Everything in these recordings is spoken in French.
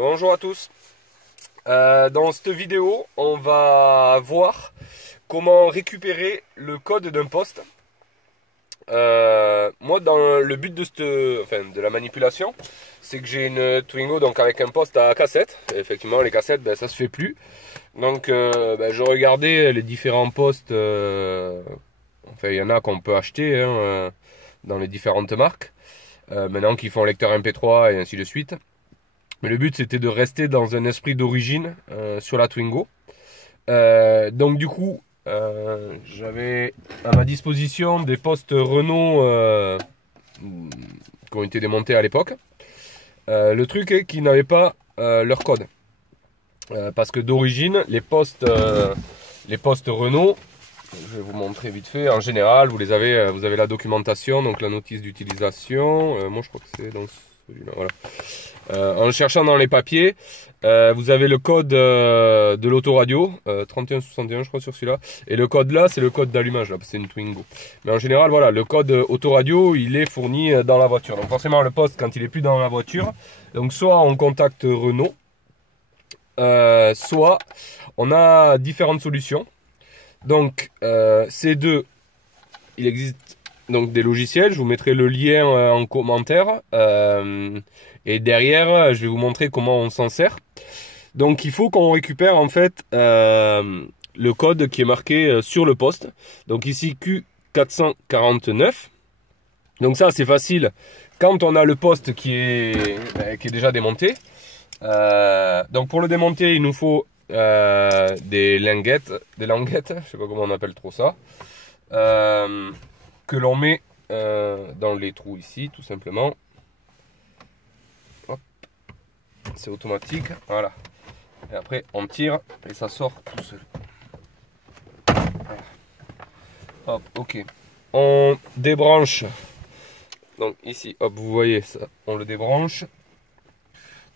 Bonjour à tous. Dans cette vidéo, on va voir comment récupérer le code d'un poste. Moi, dans le but de la manipulation, c'est que j'ai une Twingo donc avec un poste à cassette. Et effectivement, les cassettes, ça se fait plus. Donc, je regardais les différents postes. Il y en a qu'on peut acheter dans les différentes marques. Maintenant, qui font lecteur MP3 et ainsi de suite. Mais le but, c'était de rester dans un esprit d'origine sur la Twingo. Donc du coup, j'avais à ma disposition des postes Renault qui ont été démontés à l'époque. Le truc est qu'ils n'avaient pas leur code. Parce que d'origine, les postes Renault, je vais vous montrer vite fait, en général, vous avez la documentation, donc la notice d'utilisation. Moi, je crois que c'est dans celui-là, voilà. En cherchant dans les papiers, vous avez le code de l'autoradio, 3161 je crois sur celui-là. Et le code là, c'est le code d'allumage, là, c'est une Twingo. Mais en général, voilà, le code autoradio, il est fourni dans la voiture. Donc forcément, le poste, quand il est plus dans la voiture, donc soit on contacte Renault, soit on a différentes solutions. Donc, ces deux, il existe donc des logiciels, je vous mettrai le lien en commentaire. Et derrière, je vais vous montrer comment on s'en sert. Donc il faut qu'on récupère en fait le code qui est marqué sur le poste. Donc ici Q449. Donc ça c'est facile quand on a le poste qui est déjà démonté. Donc pour le démonter, il nous faut des languettes, je sais pas comment on appelle trop ça, que l'on met dans les trous ici tout simplement. C'est automatique, voilà. Et après on tire et ça sort tout seul. Voilà. Hop, ok. On débranche. Donc ici, hop, vous voyez ça, on le débranche.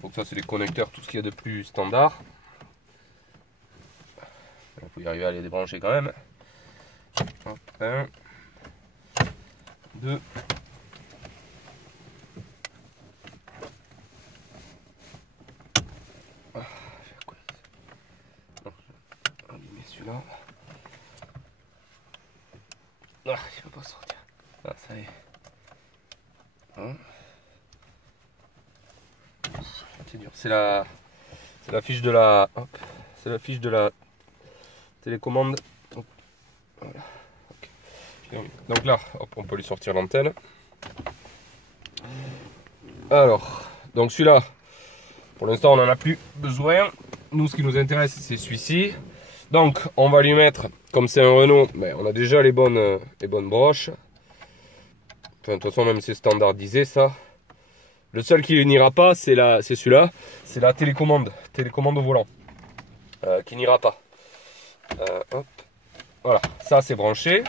Donc ça c'est les connecteurs, tout ce qu'il y a de plus standard. Il faut y arriver à les débrancher quand même. Hop, 1, 2. Celui-là. Ah, il ne va pas sortir. Ah, ça y est. Hein, c'est dur. C'est la fiche de la. Hop. C'est la fiche de la télécommande. Hop. Voilà. Okay. Donc là, hop, on peut lui sortir l'antenne. Alors, donc celui-là, pour l'instant, on n'en a plus besoin. Nous, ce qui nous intéresse, c'est celui-ci. Donc, on va lui mettre, comme c'est un Renault, on a déjà les bonnes broches. Enfin, de toute façon, même c'est standardisé, ça. Le seul qui n'ira pas, c'est celui-là. C'est la télécommande au volant, qui n'ira pas. Hop. Voilà, ça c'est branché.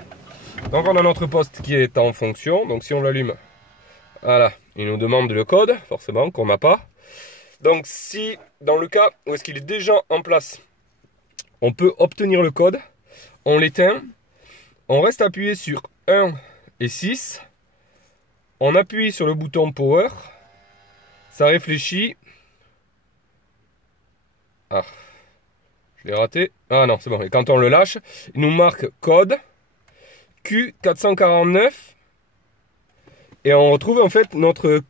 Donc, on a notre poste qui est en fonction. Donc, si on l'allume, voilà, il nous demande le code, forcément, qu'on n'a pas. Donc, si, dans le cas où est-ce qu'il est déjà en place, on peut obtenir le code, on l'éteint, on reste appuyé sur 1 et 6, on appuie sur le bouton Power, ça réfléchit. Ah, je l'ai raté. Ah non, c'est bon. Et quand on le lâche, il nous marque code Q449 et on retrouve en fait notre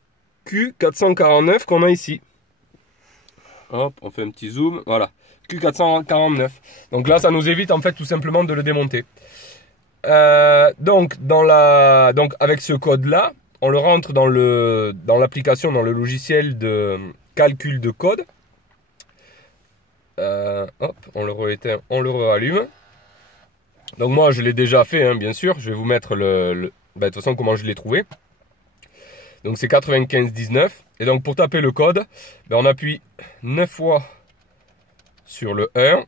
Q449 qu'on a ici. Hop, on fait un petit zoom, voilà. Q449. Donc là, ça nous évite en fait tout simplement de le démonter. Donc avec ce code-là, on le rentre dans l'application, dans le logiciel de calcul de code. Hop, on le rééteint, on le rallume. Donc moi, je l'ai déjà fait, hein, bien sûr. Je vais vous mettre de toute façon, comment je l'ai trouvé. Donc c'est 9519. Et donc pour taper le code, on appuie 9 fois sur le 1,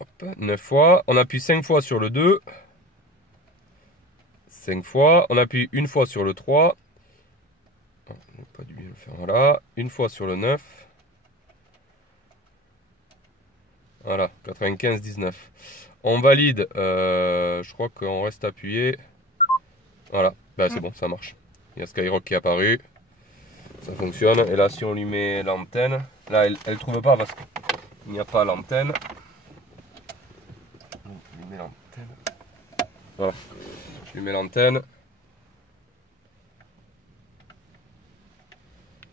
hop, 9 fois, on appuie 5 fois sur le 2, 5 fois, on appuie une fois sur le 3, on n'a pas dû bien le faire, voilà, une fois sur le 9, voilà, 95-19. On valide, je crois qu'on reste appuyé, voilà, c'est bon, ça marche. Il y a Skyrock qui est apparu, ça fonctionne, et là si on lui met l'antenne, Là, elle ne trouve pas parce qu'il n'y a pas l'antenne. Je lui mets l'antenne. Voilà. Je lui mets l'antenne.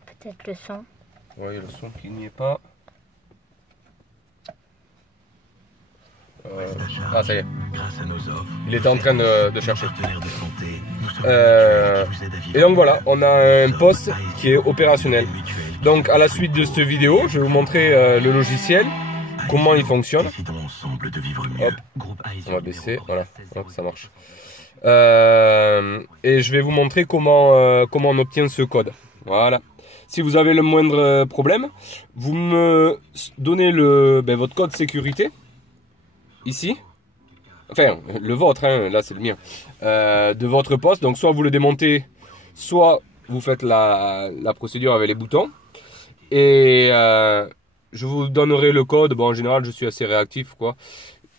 Peut-être le son. Oui, le son qui n'y est pas. Ah, ça y est. Il était en train de chercher. Et donc voilà, on a un poste qui est opérationnel. Donc à la suite de cette vidéo, je vais vous montrer le logiciel, comment il fonctionne. Hop, on va baisser, voilà, hop, ça marche. Et je vais vous montrer comment on obtient ce code. Voilà. Si vous avez le moindre problème, vous me donnez votre code sécurité. Ici, enfin le vôtre, hein, là c'est le mien, de votre poste. Donc soit vous le démontez, soit vous faites la procédure avec les boutons. Et je vous donnerai le code. Bon, en général je suis assez réactif, quoi.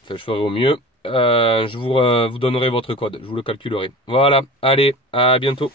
Enfin, je ferai au mieux. Je vous donnerai votre code, je vous le calculerai. Voilà, allez, à bientôt.